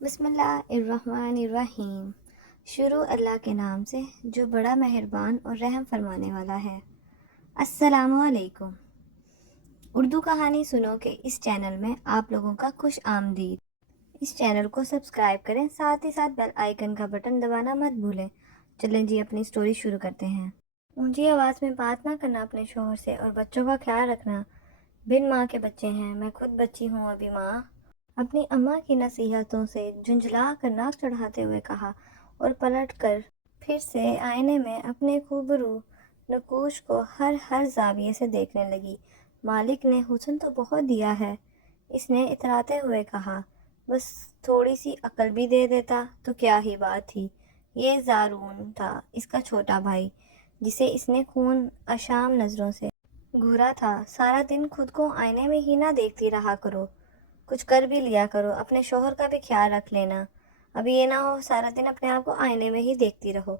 بسم اللہ الرحمن الرحیم۔ شروع اللہ کے نام سے جو بڑا مہربان اور رحم فرمانے والا ہے۔ السلام علیکم۔ اردو کہانی سنو کے اس چینل میں آپ لوگوں کا خوش آمدید۔ اس چینل کو سبسکرائب کریں، ساتھ ہی ساتھ بیل آئیکن کا بٹن دبانا مت بھولیں۔ چلیں جی اپنی سٹوری شروع کرتے ہیں۔ اونچی آواز میں بات نہ کرنا اپنے شوہر سے اور بچوں کا خیال رکھنا۔ بن ماں کے بچے ہیں، میں خود بچی ہوں ابھی ماں۔ اپنی اماں کی نصیحتوں سے جھنجھلا کر ناک چڑھاتے ہوئے کہا اور پلٹ کر پھر سے آئینے میں اپنے خوبرو نقوش کو ہر زاویے سے دیکھنے لگی۔ مالک نے حسن تو بہت دیا ہے، اس نے اتراتے ہوئے کہا، بس تھوڑی سی عقل بھی دے دیتا تو کیا ہی بات تھی۔ یہ زارون تھا اس کا چھوٹا بھائی، جسے اس نے خون اشام نظروں سے گھورا تھا۔ سارا دن خود کو آئینے میں ہی نہ دیکھتی رہا کرو، کچھ کر بھی لیا کرو، اپنے شوہر کا بھی خیال رکھ لینا۔ اب یہ نہ ہو سارا دن اپنے آپ کو آئینے میں ہی دیکھتی رہو۔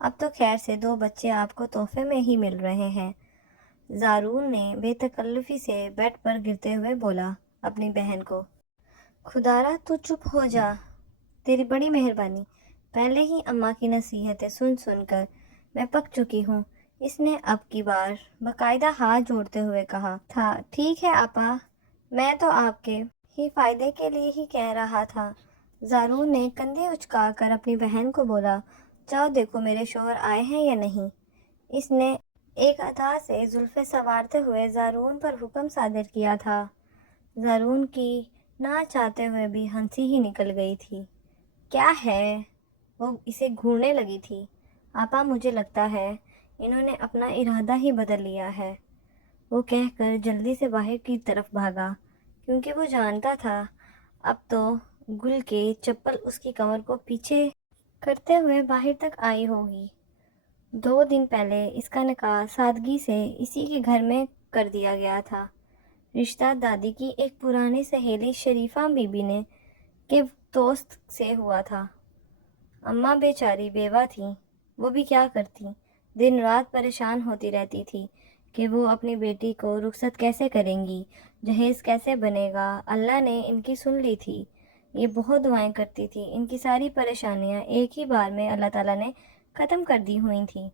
اب تو خیر سے 2 بچے آپ کو تحفے میں ہی مل رہے ہیں۔ زارون نے بے تکلفی سے بیڈ پر گرتے ہوئے بولا اپنی بہن کو، خدارا تو چپ ہو جا، تیری بڑی مہربانی۔ پہلے ہی اماں کی نصیحتیں سن سن کر میں پک چکی ہوں۔ اس نے اب کی بار باقاعدہ ہاتھ جوڑتے ہوئے کہا تھا، ٹھیک ہے آپا، میں تو آپ کے ہی فائدے کے لیے ہی کہہ رہا تھا۔ زارون نے کندھے اچکا کر اپنی بہن کو بولا، جاؤ دیکھو میرے شوہر آئے ہیں یا نہیں۔ اس نے ایک ادا سے زلفیں سنوارتے ہوئے زارون پر حکم صادر کیا تھا۔ زارون کی نہ چاہتے ہوئے بھی ہنسی ہی نکل گئی تھی۔ کیا ہے؟ وہ اسے گھورنے لگی تھی۔ آپا مجھے لگتا ہے انہوں نے اپنا ارادہ ہی بدل لیا ہے، وہ کہہ کر جلدی سے باہر کی طرف بھاگا، کیونکہ وہ جانتا تھا اب تو گل کے چپل اس کی کمر کو پیچھے کرتے ہوئے باہر تک آئی ہوگی۔ 2 دن پہلے اس کا نکاح سادگی سے اسی کے گھر میں کر دیا گیا تھا۔ رشتہ دادی کی ایک پرانی سہیلی شریفہ بی بی نے کے دوست سے ہوا تھا۔ اماں بیچاری بیوہ تھیں، وہ بھی کیا کرتی، دن رات پریشان ہوتی رہتی تھی کہ وہ اپنی بیٹی کو رخصت کیسے کریں گی، جہیز کیسے بنے گا۔ اللہ نے ان کی سن لی تھی، یہ بہت دعائیں کرتی تھی، ان کی ساری پریشانیاں ایک ہی بار میں اللہ تعالیٰ نے ختم کر دی ہوئی تھیں۔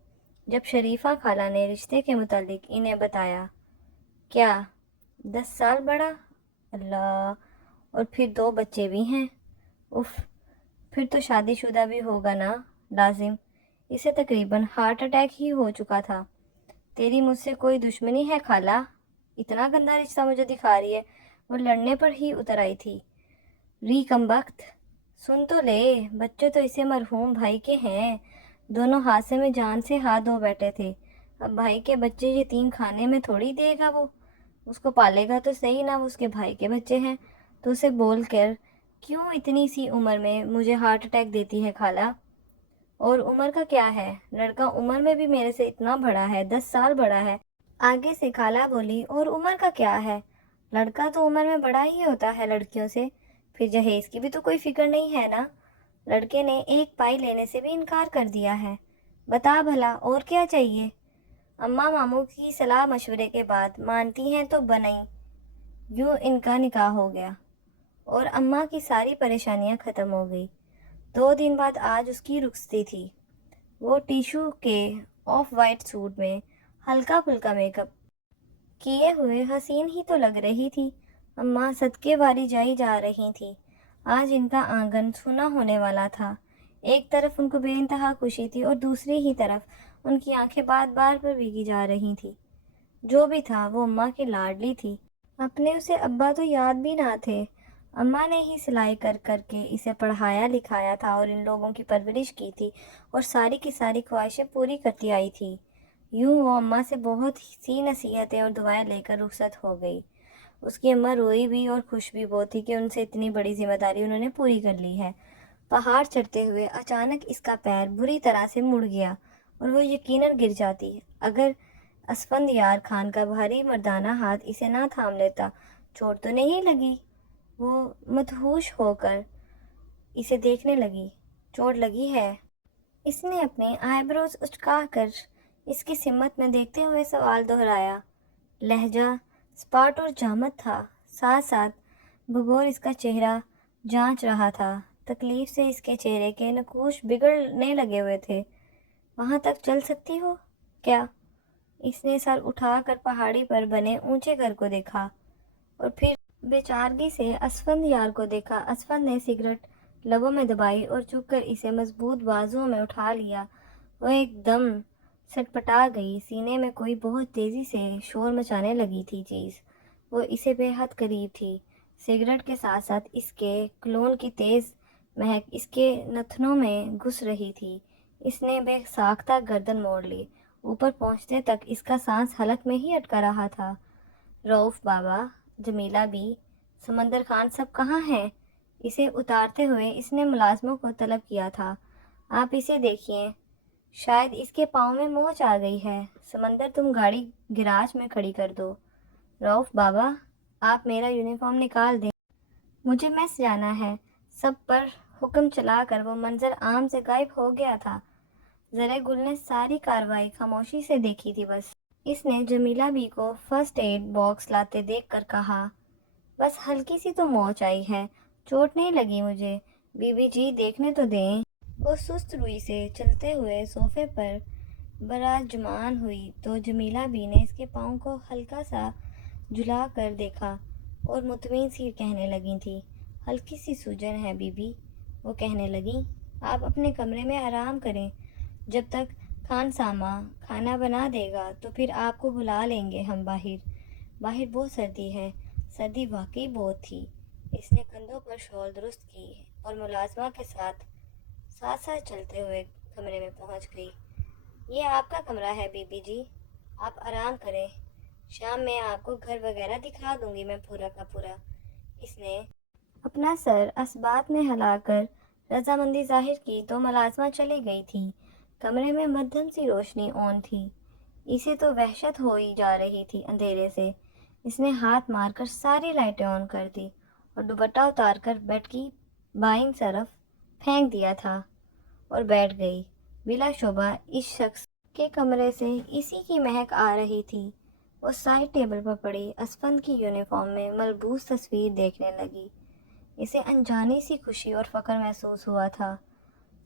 جب شریفہ خالہ نے رشتے کے متعلق انہیں بتایا، کیا 10 سال بڑا، اللہ، اور پھر 2 بچے بھی ہیں، اف، پھر تو شادی شدہ بھی ہوگا نا لازم۔ اسے تقریباً ہارٹ اٹیک ہی ہو چکا تھا۔ تیری مجھ سے کوئی دشمنی ہے خالہ؟ اتنا گندا رشتہ مجھے دکھا رہی ہے۔ وہ لڑنے پر ہی اتر آئی تھی۔ ری کمبخت، سن تو لے، بچے تو اسے مرحوم بھائی کے ہیں، دونوں حادثے میں جان سے ہاتھ دھو بیٹھے تھے۔ اب بھائی کے بچے یتیم خانے میں تھوڑی دے گا، وہ اس کو پالے گا تو صحیح نہ، وہ اس کے بھائی کے بچے ہیں تو اسے بول کر کیوں اتنی سی عمر میں مجھے ہارٹ اٹیک دیتی ہے خالہ؟ اور عمر کا کیا ہے، لڑکا عمر میں بھی میرے سے اتنا بڑا ہے، 10 سال بڑا ہے۔ آگے سے خالہ بولی، اور عمر کا کیا ہے، لڑکا تو عمر میں بڑا ہی ہوتا ہے لڑکیوں سے، پھر جہیز کی بھی تو کوئی فکر نہیں ہے نا۔ لڑکے نے 1 پائی لینے سے بھی انکار کر دیا ہے، بتا بھلا اور کیا چاہیے؟ اماں ماموں کی صلاح مشورے کے بعد مانتی ہیں تو بنائی، یوں ان کا نکاح ہو گیا اور اماں کی ساری پریشانیاں ختم ہو گئی۔ 2 دن بعد آج اس کی رخصتی تھی۔ وہ ٹیشو کے آف وائٹ سوٹ میں ہلکا پھلکا میک اپ کیے ہوئے حسین ہی تو لگ رہی تھی۔ اماں صدقے واری جائی جا رہی تھی۔ آج ان کا آنگن سونا ہونے والا تھا۔ ایک طرف ان کو بے انتہا خوشی تھی اور دوسری ہی طرف ان کی آنکھیں بار بار پر بھیگی جا رہی تھی۔ جو بھی تھا وہ اماں کی لاڈلی تھی، اپنے اسے ابا تو یاد بھی نہ تھے۔ اماں نے ہی سلائی کر کر کے اسے پڑھایا لکھایا تھا اور ان لوگوں کی پرورش کی تھی اور ساری کی ساری خواہشیں پوری کرتی آئی تھی۔ یوں وہ اماں سے بہت سی نصیحتیں اور دعائیں لے کر رخصت ہو گئی۔ اس کی اماں روئی بھی اور خوش بھی بہت تھی کہ ان سے اتنی بڑی ذمہ داری انہوں نے پوری کر لی ہے۔ پہاڑ چڑھتے ہوئے اچانک اس کا پیر بری طرح سے مڑ گیا اور وہ یقیناً گر جاتی اگر اسفند یار خان کا بھاری مردانہ ہاتھ اسے نہ تھام لیتا۔ چوٹ تو نہیں لگی؟ وہ مدہوش ہو کر اسے دیکھنے لگی۔ چوٹ لگی ہے؟ اس نے اپنے آئی بروز اچکا کر اس کی سمت میں دیکھتے ہوئے سوال دہرایا۔ لہجہ سپاٹ اور جامد تھا، ساتھ ساتھ بگور اس کا چہرہ جانچ رہا تھا۔ تکلیف سے اس کے چہرے کے نقوش بگڑنے لگے ہوئے تھے۔ وہاں تک چل سکتی ہو کیا؟ اس نے سر اٹھا کر پہاڑی پر بنے اونچے گھر کو دیکھا اور پھر بے چارگی سے اسفند یار کو دیکھا۔ اسفند نے سگریٹ لبوں میں دبائی اور جھک کر اسے مضبوط بازوؤں میں اٹھا لیا۔ وہ ایک دم سٹپٹا گئی، سینے میں کوئی بہت تیزی سے شور مچانے لگی تھی چیز۔ وہ اسے بے حد قریب تھی۔ سگریٹ کے ساتھ ساتھ اس کے کلون کی تیز مہک اس کے نتنوں میں گھس رہی تھی۔ اس نے بے ساختہ گردن موڑ لی۔ اوپر پہنچنے تک اس کا سانس حلق میں ہی اٹکا رہا تھا۔ رؤف بابا، جمیلہ بی، سمندر خان سب کہاں ہیں؟ اسے اتارتے ہوئے اس نے ملازموں کو طلب کیا تھا۔ آپ اسے دیکھیے، شاید اس کے پاؤں میں موچ آ گئی ہے۔ سمندر، تم گاڑی گراج میں کھڑی کر دو۔ رؤف بابا، آپ میرا یونیفارم نکال دیں، مجھے میس جانا ہے۔ سب پر حکم چلا کر وہ منظر عام سے غائب ہو گیا تھا۔ زرِ گل نے ساری کارروائی خاموشی سے دیکھی تھی بس۔ اس نے جمیلہ بی کو فرسٹ ایڈ باکس لاتے دیکھ کر کہا، بس ہلکی سی تو موچ آئی ہے، چوٹ نہیں لگی مجھے۔ بی بی جی دیکھنے تو دیں۔ وہ سست روی سے چلتے ہوئے صوفے پر براجمان ہوئی تو جمیلہ بی نے اس کے پاؤں کو ہلکا سا جھلا کر دیکھا اور مطمئن سی کہنے لگی تھی، ہلکی سی سوجن ہے بی بی۔ وہ کہنے لگیں، آپ اپنے کمرے میں آرام کریں، جب تک خان سامہ کھانا بنا دے گا تو پھر آپ کو بلا لیں گے ہم باہر۔ باہر بہت سردی ہے۔ سردی واقعی بہت تھی۔ اس نے کندھوں پر شال درست کی اور ملازمہ کے ساتھ ساتھ چلتے ہوئے کمرے میں پہنچ گئی۔ یہ آپ کا کمرہ ہے بی بی جی، آپ آرام کریں، شام میں آپ کو گھر وغیرہ دکھا دوں گی میں پورا کا پورا۔ اس نے اپنا سر اسبات میں ہلا کر رضامندی ظاہر کی تو ملازمہ چلی گئی تھی۔ کمرے میں مدھم سی روشنی آن تھی۔ اسے تو وحشت ہو ہی جا رہی تھی اندھیرے سے۔ اس نے ہاتھ مار کر ساری لائٹیں آن کر دی اور دوپٹہ اتار کر بیڈ کی بائیں طرف پھینک دیا تھا اور بیٹھ گئی۔ بلا شبہ اس شخص کے کمرے سے اسی کی مہک آ رہی تھی۔ وہ سائڈ ٹیبل پر پڑی اسفند کی یونیفارم میں ملبوس تصویر دیکھنے لگی۔ اسے انجانی سی خوشی اور فخر محسوس ہوا تھا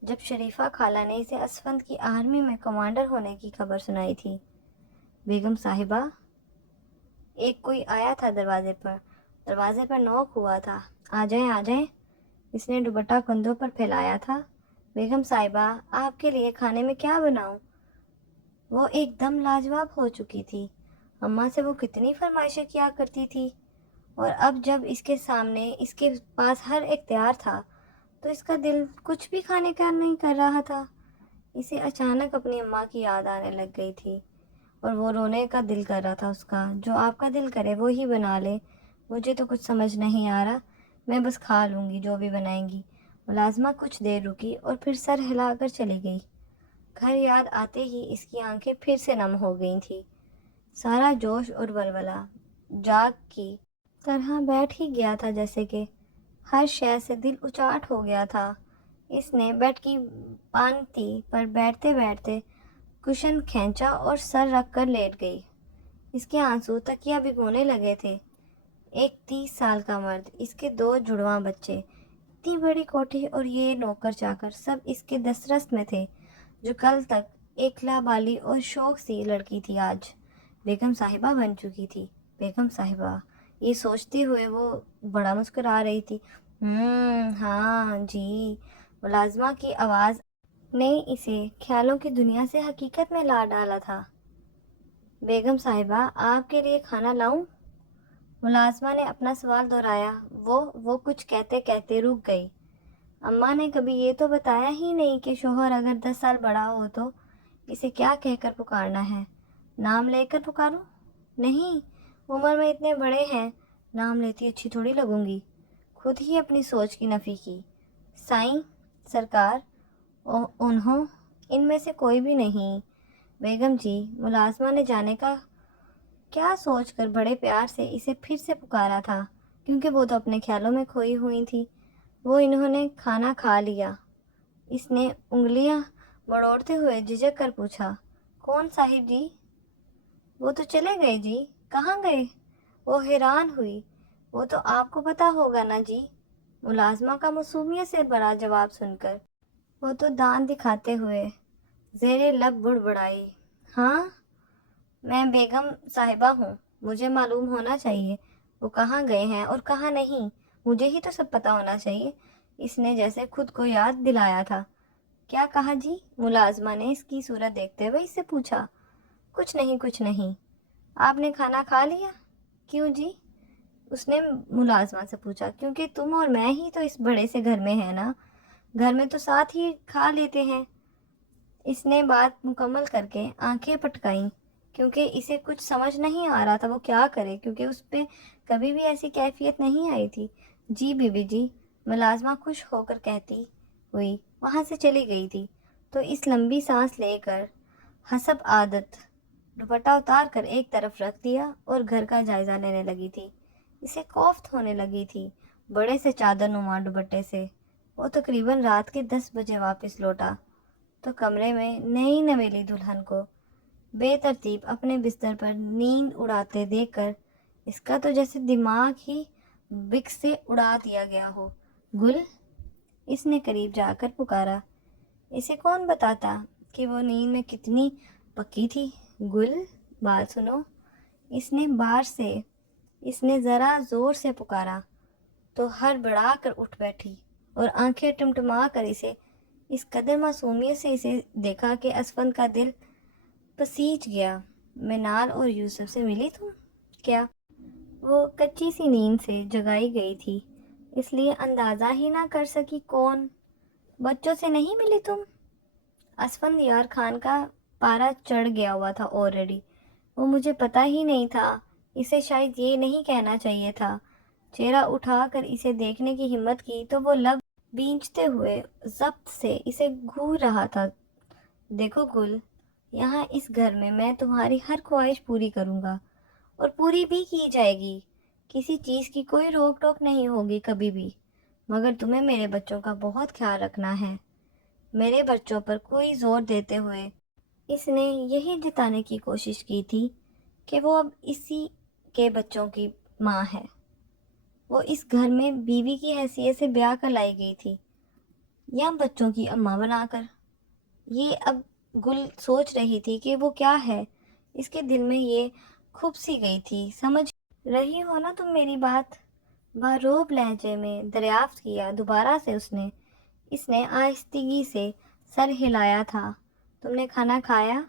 جب شریفہ خالہ نے اسے اسفند کی آرمی میں کمانڈر ہونے کی خبر سنائی تھی۔ بیگم صاحبہ، ایک کوئی آیا تھا دروازے پر نوک ہوا تھا، آ جائیں آ جائیں۔ اس نے دوپٹہ کندھوں پر پھیلایا تھا۔ بیگم صاحبہ، آپ کے لیے کھانے میں کیا بناؤں؟ وہ ایک دم لاجواب ہو چکی تھی۔ اماں سے وہ کتنی فرمائشیں کیا کرتی تھی اور اب جب اس کے سامنے اس کے پاس ہر اختیار تھا تو اس کا دل کچھ بھی کھانے کا نہیں کر رہا تھا۔ اسے اچانک اپنی اماں کی یاد آنے لگ گئی تھی اور وہ رونے کا دل کر رہا تھا اس کا۔ جو آپ کا دل کرے وہی بنا لے، مجھے تو کچھ سمجھ نہیں آ رہا، میں بس کھا لوں گی جو بھی بنائیں گی۔ ملازمہ کچھ دیر رکی اور پھر سر ہلا کر چلی گئی۔ گھر یاد آتے ہی اس کی آنکھیں پھر سے نم ہو گئی تھیں۔ سارا جوش اور ولولہ جاگ کی طرح بیٹھ ہی گیا تھا، جیسے کہ ہر شے سے دل اچاٹ ہو گیا تھا۔ اس نے بیڈ کی پانتی پر بیٹھتے بیٹھتے کشن کھینچا اور سر رکھ کر لیٹ گئی۔ اس کے آنسو تکیہ بھگونے لگے تھے۔ ایک 30 سال کا مرد، اس کے 2 جڑواں بچے، اتنی بڑی کوٹھی اور یہ نوکر چاکر سب اس کے دسترس میں تھے۔ جو کل تک ایک لابالی اور شوخ سی لڑکی تھی آج بیگم صاحبہ بن چکی تھی۔ بیگم صاحبہ، یہ سوچتے ہوئے وہ بڑا مسکرا رہی تھی۔ ہاں جی۔ ملازمہ کی آواز نے اسے خیالوں کی دنیا سے حقیقت میں لا ڈالا تھا۔ بیگم صاحبہ، آپ کے لیے کھانا لاؤں؟ ملازمہ نے اپنا سوال دہرایا۔ وہ کچھ کہتے کہتے رک گئی۔ اماں نے کبھی یہ تو بتایا ہی نہیں کہ شوہر اگر 10 سال بڑا ہو تو اسے کیا کہہ کر پکارنا ہے؟ نام لے کر پکاروں؟ نہیں، عمر میں اتنے بڑے ہیں، نام لیتی اچھی تھوڑی لگوں گی۔ خود ہی اپنی سوچ کی نفی کی۔ سائیں سرکار، انہوں ان میں سے کوئی بھی نہیں۔ بیگم جی، ملازمہ نے جانے کا کیا سوچ کر بڑے پیار سے اسے پھر سے پکارا تھا، کیونکہ وہ تو اپنے خیالوں میں کھوئی ہوئی تھی۔ وہ انہوں نے کھانا کھا لیا؟ اس نے انگلیاں مڑوڑتے ہوئے جھجک کر پوچھا۔ کون صاحب جی؟ وہ تو چلے گئے جی۔ کہاں گئے؟ وہ حیران ہوئی۔ وہ تو آپ کو پتہ ہوگا نا جی۔ ملازمہ کا معصومیت سے بڑا جواب سن کر وہ تو دان دکھاتے ہوئے زیر لب بڑبڑائی، ہاں میں بیگم صاحبہ ہوں، مجھے معلوم ہونا چاہیے وہ کہاں گئے ہیں اور کہاں نہیں، مجھے ہی تو سب پتہ ہونا چاہیے۔ اس نے جیسے خود کو یاد دلایا تھا۔ کیا کہا جی؟ ملازمہ نے اس کی صورت دیکھتے ہوئے اس سے پوچھا۔ کچھ نہیں کچھ نہیں، آپ نے کھانا کھا لیا؟ کیوں جی؟ اس نے ملازمہ سے پوچھا۔ کیونکہ تم اور میں ہی تو اس بڑے سے گھر میں ہیں نا، گھر میں تو ساتھ ہی کھا لیتے ہیں۔ اس نے بات مکمل کر کے آنکھیں پٹکائیں، کیونکہ اسے کچھ سمجھ نہیں آ رہا تھا وہ کیا کرے، کیونکہ اس پہ کبھی بھی ایسی کیفیت نہیں آئی تھی۔ جی بیوی جی، ملازمہ خوش ہو کر کہتی ہوئی وہاں سے چلی گئی تھی، تو اس لمبی سانس لے کر حسب عادت دوپٹہ اتار کر ایک طرف رکھ دیا اور گھر کا جائزہ لینے لگی تھی۔ اسے کوفت ہونے لگی تھی بڑے سے چادر نما دوپٹے سے۔ وہ تقریباً رات کے 10 بجے واپس لوٹا تو کمرے میں نئی نویلی دلہن کو بے ترتیب اپنے بستر پر نیند اڑاتے دیکھ کر اس کا تو جیسے دماغ ہی بک سے اڑا دیا گیا ہو۔ گل، اس نے قریب جا کر پکارا۔ اسے کون بتاتا کہ وہ نیند میں کتنی پکی تھی۔ گل، بات سنو۔ اس نے ذرا زور سے پکارا تو ہڑبڑا کر اٹھ بیٹھی اور آنکھیں ٹمٹما کر اسے اس قدر معصومیت سے اسے دیکھا کہ اسفند کا دل پسیج گیا۔ منال اور یوسف سے ملی تم؟ کیا؟ وہ کچی سی نیند سے جگائی گئی تھی، اس لیے اندازہ ہی نہ کر سکی کون۔ بچوں سے نہیں ملی تم؟ اسفند یار خان کا پارا چڑھ گیا ہوا تھا آلریڈی۔ وہ مجھے پتہ ہی نہیں تھا، اسے شاید یہ نہیں کہنا چاہیے تھا۔ چہرہ اٹھا کر اسے دیکھنے کی ہمت کی تو وہ لب بھینچتے ہوئے ضبط سے اسے گھور رہا تھا۔ دیکھو گل، یہاں اس گھر میں تمہاری ہر خواہش پوری کروں گا اور پوری بھی کی جائے گی، کسی چیز کی کوئی روک ٹوک نہیں ہوگی کبھی بھی، مگر تمہیں میرے بچوں کا بہت خیال رکھنا ہے۔ میرے بچوں پر کوئی زور دیتے ہوئے اس نے یہی جتانے کی کوشش کی تھی کہ وہ اب اسی کے بچوں کی ماں ہے۔ وہ اس گھر میں بیوی کی حیثیت سے بیاہ کر لائی گئی تھی یا بچوں کی اماں بنا کر؟ یہ اب گل سوچ رہی تھی کہ وہ کیا ہے، اس کے دل میں یہ کھپ سی گئی تھی۔ سمجھ رہی ہو نا تم میری بات؟ باروب لہجے میں دریافت کیا دوبارہ سے اس نے آہستگی سے سر ہلایا تھا۔ تم نے کھانا کھایا؟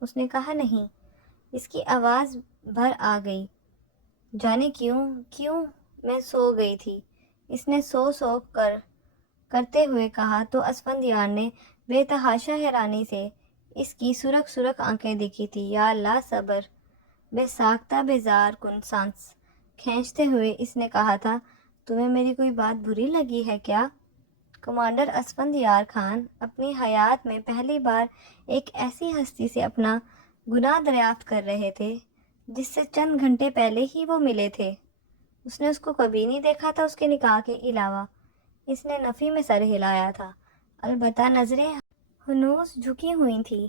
اس نے کہا نہیں۔ اس کی آواز بھر آ گئی۔ جانے کیوں میں سو گئی تھی، اس نے سو کرتے ہوئے کہا تو اسفند یار نے بے تحاشا حیرانی سے اس کی سرخ آنکھیں دیکھی تھی۔ یا اللہ صبر! بے ساختہ بیزار کن سانس کھینچتے ہوئے اس نے کہا تھا، تمہیں میری کوئی بات بری لگی ہے کیا؟ کمانڈر اسفند یار خان اپنی حیات میں پہلی بار ایک ایسی ہستی سے اپنا گناہ دریافت کر رہے تھے جس سے چند گھنٹے پہلے ہی وہ ملے تھے۔ اس نے اس کو کبھی نہیں دیکھا تھا اس کے نکاح کے علاوہ۔ اس نے نفی میں سر ہلایا تھا، البتہ نظریں ہنوز جھکی ہوئی تھیں۔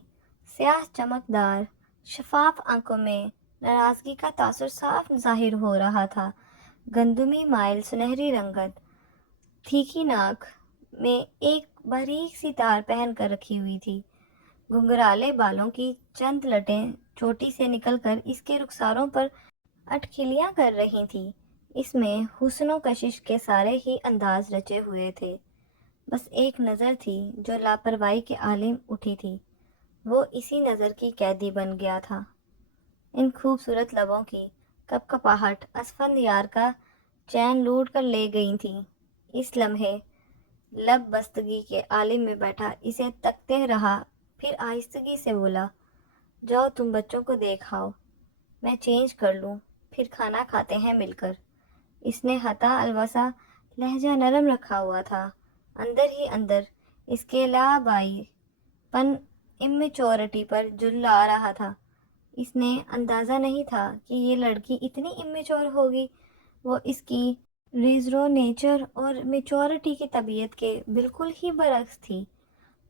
سیاہ چمکدار شفاف آنکھوں میں ناراضگی کا تاثر صاف ظاہر ہو رہا تھا۔ گندمی مائل سنہری رنگت، تیکھی ناک میں ایک باریک سی تار پہن کر رکھی ہوئی تھی۔ گھنگرالے بالوں کی چند لٹیں چوٹی سے نکل کر اس کے رخساروں پر اٹکلیاں کر رہی تھیں۔ اس میں حسن و کشش کے سارے ہی انداز رچے ہوئے تھے، بس ایک نظر تھی جو لاپرواہی کے عالم اٹھی تھی۔ وہ اسی نظر کی قیدی بن گیا تھا۔ ان خوبصورت لبوں کی کپ کپاہٹ اسفند یار کا چین لوٹ کر لے گئی تھی۔ اس لمحے لب بستگی کے عالم میں بیٹھا اسے تکتے رہا، پھر آہستگی سے بولا، جاؤ تم بچوں کو دیکھ آؤ، میں چینج کر لوں، پھر کھانا کھاتے ہیں مل کر۔ اس نے حتا الوسع لہجہ نرم رکھا ہوا تھا، اندر ہی اندر اس کے لابائی پن امیچورٹی پر جھلا رہا تھا۔ اس نے اندازہ نہیں تھا کہ یہ لڑکی اتنی امیچور ہوگی۔ وہ اس کی ریزرو نیچر اور میچورٹی کی طبیعت کے بالکل ہی برعکس تھی۔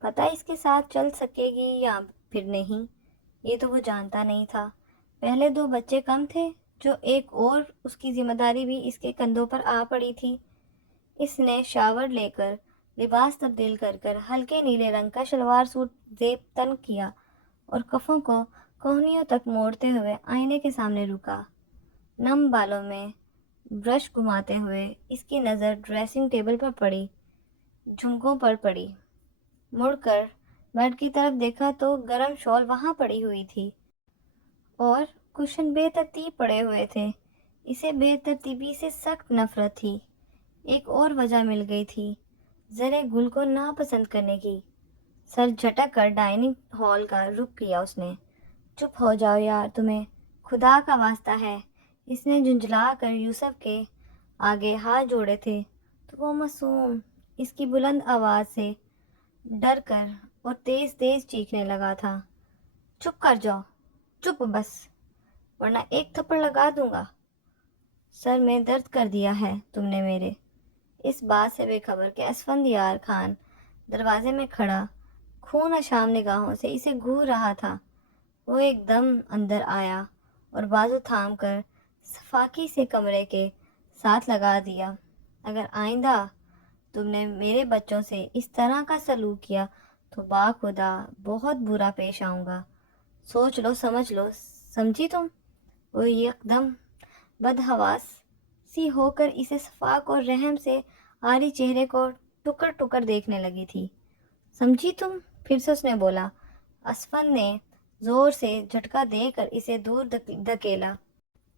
پتہ اس کے ساتھ چل سکے گی یا پھر نہیں، یہ تو وہ جانتا نہیں تھا۔ پہلے 2 بچے کم تھے جو ایک اور اس کی ذمہ داری بھی اس کے کندھوں پر آ پڑی تھی۔ اس نے شاور لے کر لباس تبدیل کر کر ہلکے نیلے رنگ کا شلوار سوٹ زیب تن کیا اور کفوں کو کوہنیوں تک موڑتے ہوئے آئینے کے سامنے رکا۔ نم بالوں میں برش گھماتے ہوئے اس کی نظر ڈریسنگ ٹیبل پر پڑی، جھمکوں پر پڑی۔ مڑ کر بیڈ کی طرف دیکھا تو گرم شال وہاں پڑی ہوئی تھی اور کشن بے ترتیب پڑے ہوئے تھے۔ اسے بے ترتیبی سے سخت نفرت تھی۔ ایک اور وجہ مل گئی تھی زرے گل کو ناپسند کرنے کی۔ سر جھٹک کر ڈائننگ ہال کا رخ کیا اس نے۔ چپ ہو جاؤ یار، تمہیں خدا کا واسطہ ہے۔ اس نے جھنجھلا کر یوسف کے آگے ہاتھ جوڑے تھے تو وہ معصوم اس کی بلند آواز سے ڈر کر اور تیز تیز چیخنے لگا تھا۔ چپ کر جاؤ، چپ بس، ورنہ ایک تھپڑ لگا دوں گا۔ سر میں درد کر دیا ہے تم نے میرے۔ اس بات سے بے خبر کہ اسفندیار خان دروازے میں کھڑا خون اشام نگاہوں سے اسے گھور رہا تھا، وہ ایک دم اندر آیا اور بازو تھام کر صفاقی سے کمرے کے ساتھ لگا دیا۔ اگر آئندہ تم نے میرے بچوں سے اس طرح کا سلوک کیا تو باخدا بہت برا پیش آؤں گا۔ سوچ لو، سمجھ لو، سمجھی تم؟ وہ یکدم بدحواس سی ہو کر اسے صفاق اور رحم سے آری چہرے کو ٹکر ٹکر دیکھنے لگی تھی۔ سمجھی تم؟ پھر سے اس نے بولا۔ اسفند نے زور سے جھٹکا دے کر اسے دور دھکیلا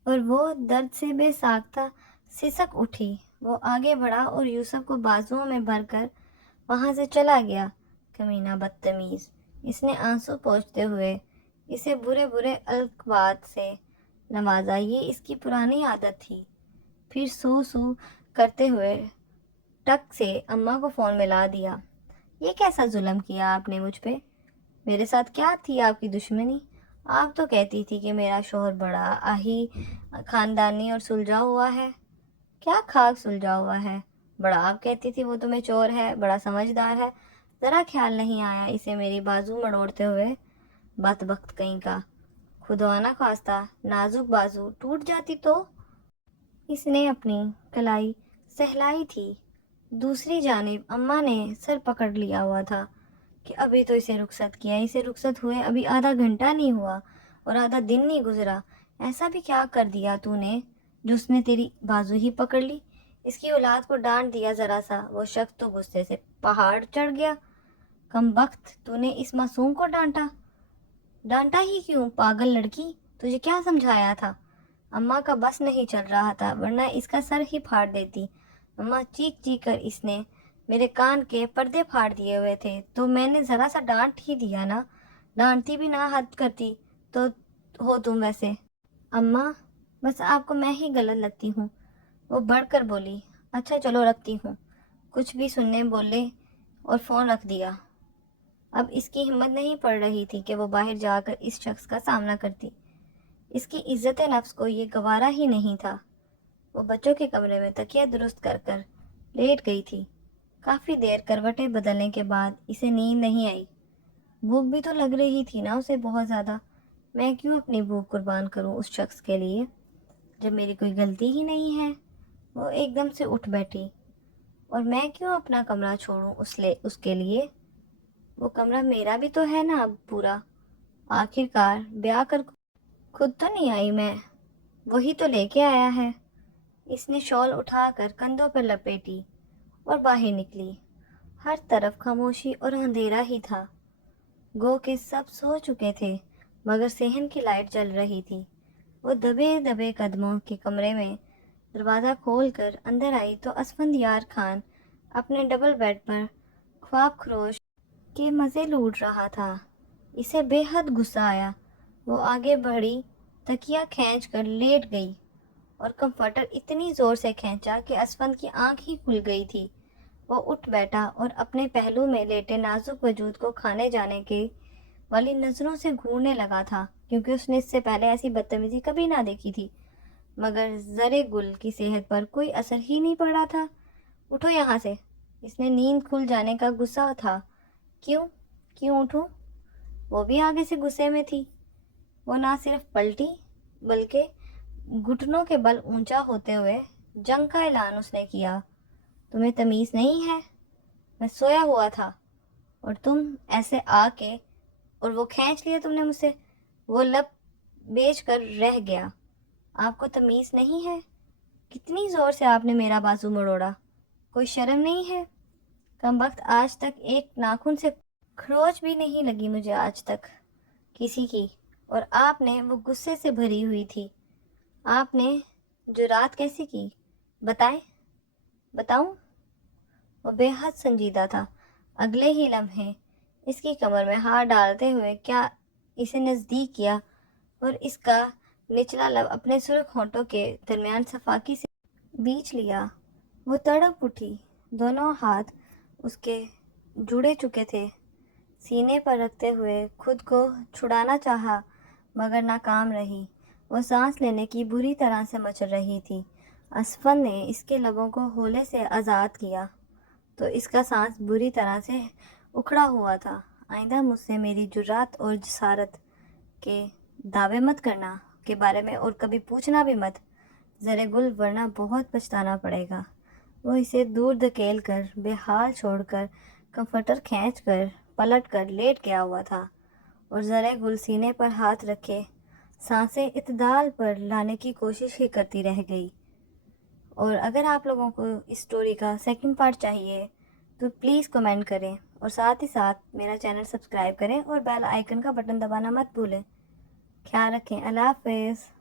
اور وہ درد سے بے ساختہ سسک اٹھی۔ وہ آگے بڑھا اور یوسف کو بازوؤں میں بھر کر وہاں سے چلا گیا۔ کمینہ بدتمیز، اس نے آنسو پوچھتے ہوئے اسے برے برے القابات سے نوازا۔ یہ اس کی پرانی عادت تھی۔ پھر سو سو کرتے ہوئے ٹک سے اماں کو فون ملا دیا۔ یہ کیسا ظلم کیا آپ نے مجھ پہ؟ میرے ساتھ کیا تھی آپ کی دشمنی؟ آپ تو کہتی تھی کہ میرا شوہر بڑا آہی خاندانی اور سلجھا ہوا ہے۔ کیا خاک سلجھا ہوا ہے؟ بڑا آپ کہتی تھی وہ تمہیں چور ہے، بڑا سمجھدار ہے۔ ذرا خیال نہیں آیا اسے میری بازو مڑوڑتے ہوئے؟ بدبخت کہیں کا، خدا نہ خواستہ نازک بازو ٹوٹ جاتی تو؟ اس نے اپنی کلائی سہلائی تھی۔ دوسری جانب اماں نے سر پکڑ لیا ہوا تھا کہ ابھی تو اسے رخصت کیا، اسے رخصت ہوئے ابھی آدھا گھنٹہ نہیں ہوا اور آدھا دن نہیں گزرا۔ ایسا بھی کیا کر دیا تو نے جو اس نے تیری بازو ہی پکڑ لی؟ اس کی اولاد کو ڈانٹ دیا ذرا سا، وہ شخص تو غصے سے پہاڑ چڑھ گیا۔ کم بخت، تو نے اس معصوم کو ڈانٹا؟ ڈانٹا ہی کیوں پاگل لڑکی، تجھے کیا سمجھایا تھا؟ اماں کا بس نہیں چل رہا تھا ورنہ اس کا سر ہی پھاڑ دیتی۔ اماں چیخ چیخ کر اس نے میرے کان کے پردے پھاڑ دیے ہوئے تھے تو میں نے ذرا سا ڈانٹ ہی دیا نا، ڈانٹتی بھی نہ حد کرتی تو ہو تم ویسے۔ اماں بس آپ کو میں ہی غلط لگتی ہوں، وہ بڑھ کر بولی۔ اچھا چلو رکھتی ہوں، کچھ بھی سننے بولے اور فون رکھ دیا۔ اب اس کی ہمت نہیں پڑ رہی تھی کہ وہ باہر جا کر اس شخص کا سامنا کرتی۔ اس کی عزت نفس کو یہ گوارا ہی نہیں تھا۔ وہ بچوں کے کمرے میں تکیہ درست کر کر لیٹ گئی تھی۔ کافی دیر کروٹیں بدلنے کے بعد اسے نیند نہیں آئی۔ بھوک بھی تو لگ رہی تھی نا اسے بہت زیادہ۔ میں کیوں اپنی بھوک قربان کروں اس شخص کے لیے جب میری کوئی غلطی ہی نہیں ہے؟ وہ ایک دم سے اٹھ بیٹھی۔ اور میں کیوں اپنا کمرہ چھوڑوں اس کے لیے؟ وہ کمرہ میرا بھی تو ہے نا اب پورا۔ آخر کار بیاہ کر خود تو نہیں آئی میں، وہی تو لے کے آیا ہے۔ اس نے شال اٹھا کر کندھوں پر لپیٹی اور باہر نکلی۔ ہر طرف خاموشی اور اندھیرا ہی تھا، گو کہ سب سو چکے تھے مگر صحن کی لائٹ جل رہی تھی۔ وہ دبے دبے قدموں کے کمرے میں دروازہ کھول کر اندر آئی تو اسفندیار خان اپنے ڈبل بیڈ پر خواب خروش کے مزے لوٹ رہا تھا۔ اسے بے حد غصہ آیا۔ وہ آگے بڑھی، تکیہ کھینچ کر لیٹ گئی اور کمفرٹر اتنی زور سے کھینچا کہ اسفند کی آنکھ ہی کھل گئی تھی۔ وہ اٹھ بیٹھا اور اپنے پہلو میں لیٹے نازک وجود کو کھانے جانے کے والی نظروں سے گھورنے لگا تھا، کیونکہ اس نے اس سے پہلے ایسی بدتمیزی کبھی نہ دیکھی تھی۔ مگر زرے گل کی صحت پر کوئی اثر ہی نہیں پڑ رہا تھا۔ اٹھو یہاں سے، اس نے نیند کھل جانے کا غصہ تھا۔ کیوں اٹھوں؟ وہ بھی آگے سے غصے میں تھی۔ وہ نہ صرف پلٹی بلکہ گھٹنوں کے بل اونچا ہوتے ہوئے جنگ کا اعلان اس نے کیا۔ تمہیں تمیز نہیں ہے؟ میں سویا ہوا تھا اور تم ایسے آ کے اور وہ کھینچ لیا تم نے مجھ سے، وہ لب بیچ کر رہ گیا۔ آپ کو تمیز نہیں ہے؟ کتنی زور سے آپ نے میرا بازو مڑوڑا، کوئی شرم نہیں ہے؟ کم وقت آج تک ایک ناخن سے کھروچ بھی نہیں لگی مجھے آج تک کسی کی، اور آپ نے وہ غصے سے بھری ہوئی تھی۔ آپ نے جرات کیسے کی؟ بتائیں؟ بتاؤں؟ وہ بے حد سنجیدہ تھا۔ اگلے ہی لمحے اس کی کمر میں ہاتھ ڈالتے ہوئے کیا اسے نزدیک کیا اور اس کا نچلا لب اپنے سرخ ہونٹوں کے درمیان صفاکی سے بیچ لیا۔ وہ تڑپ اٹھی، دونوں ہاتھ اس کے جڑے چکے تھے، سینے پر رکھتے ہوئے خود کو چھڑانا چاہا مگر ناکام رہی۔ وہ سانس لینے کی بری طرح سے مچل رہی تھی۔ اسفند نے اس کے لبوں کو ہولے سے آزاد کیا تو اس کا سانس بری طرح سے اکھڑا ہوا تھا۔ آئندہ مجھ سے میری جرات اور جسارت کے دعوے مت کرنا کے بارے میں اور کبھی پوچھنا بھی مت، زرِ گل، ورنہ بہت پچھتانا پڑے گا۔ وہ اسے دور دھکیل کر بے حال چھوڑ کر کمفرٹر کھینچ کر پلٹ کر لیٹ گیا ہوا تھا اور زرِ گل سینے پر ہاتھ رکھے سانسیں اعتدال پر لانے کی کوشش ہی کرتی رہ گئی۔ اور اگر آپ لوگوں کو اس سٹوری کا سیکنڈ پارٹ چاہیے تو پلیز کمنٹ کریں اور ساتھ ہی ساتھ میرا چینل سبسکرائب کریں اور بیل آئیکن کا بٹن دبانا مت بھولیں۔ خیال رکھیں۔ اللہ حافظ۔